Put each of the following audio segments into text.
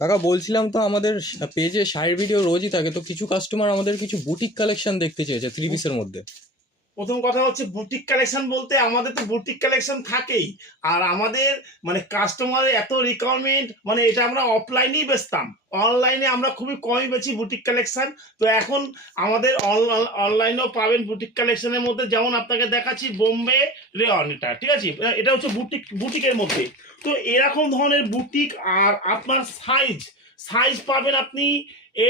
কাকা বলছিলাম তো আমাদের পেজে শাড়ির ভিডিও রোজই থাকে, তো কিছু কাস্টমার আমাদের কিছু বুটিক কালেকশন দেখতে চেয়েছে থ্রি পিসের মধ্যে। প্রথম কথা হচ্ছে বুটিক কালেকশন বলতে আমাদের তো বুটিক কালেকশন থাকেই। আর আমাদের মানে কাস্টমারের এত রিকোয়ারমেন্ট, মানে এটা আমরা অফলাইনেই বেচতাম, অনলাইনে আমরা খুবই কমই বেচি বুটিক কালেকশন। তো এখন আমাদের অনলাইনেও পাবেন বুটিক কালেকশনের মধ্যে। যেমন আপনাকে দেখাচ্ছি বোম্বে রেয়ন, এটা ঠিক আছে, এটা হচ্ছে বুটিকের মধ্যে। তো এরকম ধরনের বুটিক, আর আপনার সাইজ সাইজ পাবেন আপনি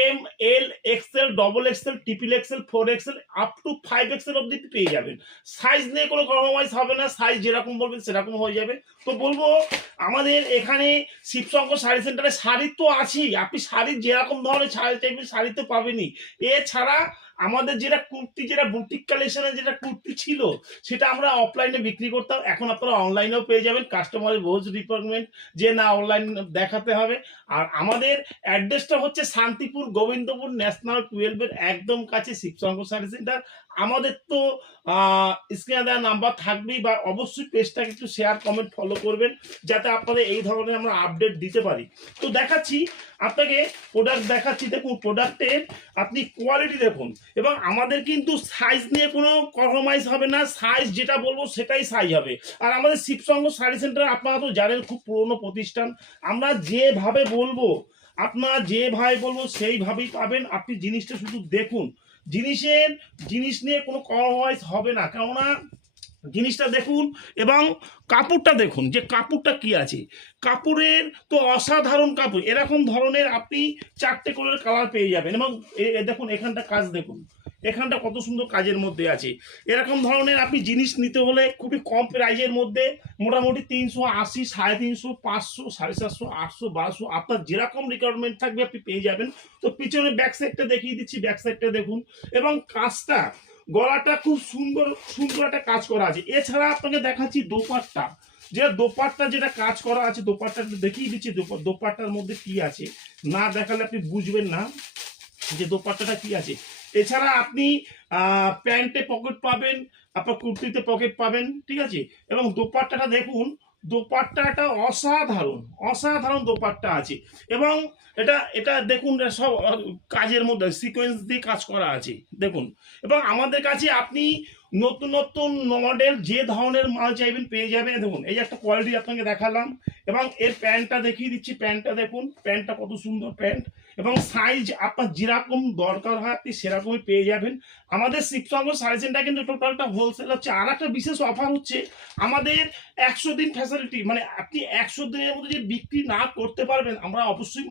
M, L, XL, double XL, triple XL, 4XL, up to 5XL অব্দি পেয়ে যাবেন। সাইজ নিয়ে কোনো কম্প্রোমাইজ হবে না, সাইজ যেরকম বলবেন সেরকম হয়ে যাবে। তো বলবো আমাদের এখানে শিবশঙ্কর শাড়ি সেন্টারে শাড়ি তো আছেই, আপনি শাড়ি যেরকম ধরনের শাড়ি চাইবেন শাড়ি তো পাবেনই। এছাড়া আমাদের যেটা কুর্তি, যেটা বুটিক কালেকশনের যেটা কুর্তি ছিল, সেটা আমরা অফলাইনে বিক্রি করতাম, এখন আপনারা অনলাইনেও পেয়ে যাবেন। কাস্টমারের বহুত রিকোয়ারমেন্ট যে না অনলাইন দেখাতে হবে। আর আমাদের অ্যাড্রেসটা হচ্ছে শান্তিপুর গোবিন্দপুর ন্যাশনাল 12-এর একদম কাছে শিবশঙ্কর শাড়ি সেন্টার। আমাদের তো স্ক্রিনে দেওয়া নাম্বার থাকবেই, বা অবশ্যই পেজটাকে একটু শেয়ার কমেন্ট ফলো করবেন, যাতে আপনাদের এই ধরনের আমরা আপডেট দিতে পারি। তো দেখাচ্ছি আপনাকে, প্রোডাক্ট দেখাচ্ছি, দেখুন প্রোডাক্টের আপনি কোয়ালিটি দেখুন। এবং আমাদের কিন্তু সাইজ নিয়ে কোনো কম্প্রোমাইজ হবে না, সাইজ যেটা বলবো সেটাই সাইজ হবে। আর আমাদের শিবশঙ্কর শাড়ি সেন্টার আপনারা তো জানেন খুব পুরনো প্রতিষ্ঠান, আমরা যেভাবে বলবো, আপনার যেভাবে বলবো সেইভাবেই পাবেন। আপনি জিনিসটা শুধু দেখুন, জিনিস নিয়ে কোনো কম্প্রোমাইজ হবে না, কেননা জিনিসটা দেখুন এবং কাপড়টা দেখুন যে কাপড়টা কি আছে। কাপড়ের তো অসাধারণ কাপড়, এরকম ধরনের আপনি 4টে করে কালার পেয়ে যাবেন। এবং দেখুন এখানটা কাজ দেখুন, এখানটা কত সুন্দর কাজের মধ্যে আছে। এরকম ধরনের আপনি জিনিস নিতে হলে খুবই কম প্রাইজের মধ্যে, মোটামুটি 380, 350, 500, 750, 800, 1200, আপনার যেরকম রিকোয়ারমেন্ট থাকবে আপনি পেয়ে যাবেন। তো পিছনে ব্যাক সাইডটা দেখিয়ে দিচ্ছি, ব্যাক সাইডটা দেখুন। এবং কাজটা, গলাটা খুব সুন্দর সুন্দর একটা কাজ করা আছে। এছাড়া আপনাকে দেখাচ্ছি দোপাট্টা, যেটা দোপাট্টা যেটা কাজ করা আছে, দোপাট্টাটা দেখিয়ে দিচ্ছি দোপাট্টার মধ্যে কি আছে। না দেখালে আপনি বুঝবেন না যে দোপাট্টাটা কি আছে। এছাড়া আপনি প্যান্টে পকেট পাবেন, আপনার কুর্তিতে পকেট পাবেন, ঠিক আছে। এবং দোপাট্টাটা দেখুন, দোপাট্টাটা অসাধারণ অসাধারণ দোপাট্টা আছে। এবং এটা এটা দেখুন, সব কাজের মধ্যে সিকোয়েন্স দিয়ে কাজ করা আছে দেখুন। এবং আমাদের কাছে আপনি নতুন নতুন মডেল যে ধরনের মাল চাইবেন পেয়ে যাবেন। দেখুন এই যে একটা কোয়ালিটি আপনাকে দেখালাম। এবং এর প্যান্টটা দেখিয়ে দিচ্ছি, প্যান্টটা দেখুন, প্যান্টটা কত সুন্দর প্যান্ট। এবং সাইজ আপনার যেরকম দরকার হয় আপনি সেরকমই পেয়ে যাবেন। আমাদের শিবশঙ্কর শাড়ি সেন্টার কিন্তু টোটালটা হোলসেল হচ্ছে। আর একটা বিশেষ অফার হচ্ছে আমাদের 100 দিন ফ্যাসিলিটি, মানে আপনি 100 দিনের মধ্যে যে বিক্রি না করতে পারবেন আমরা অবশ্যই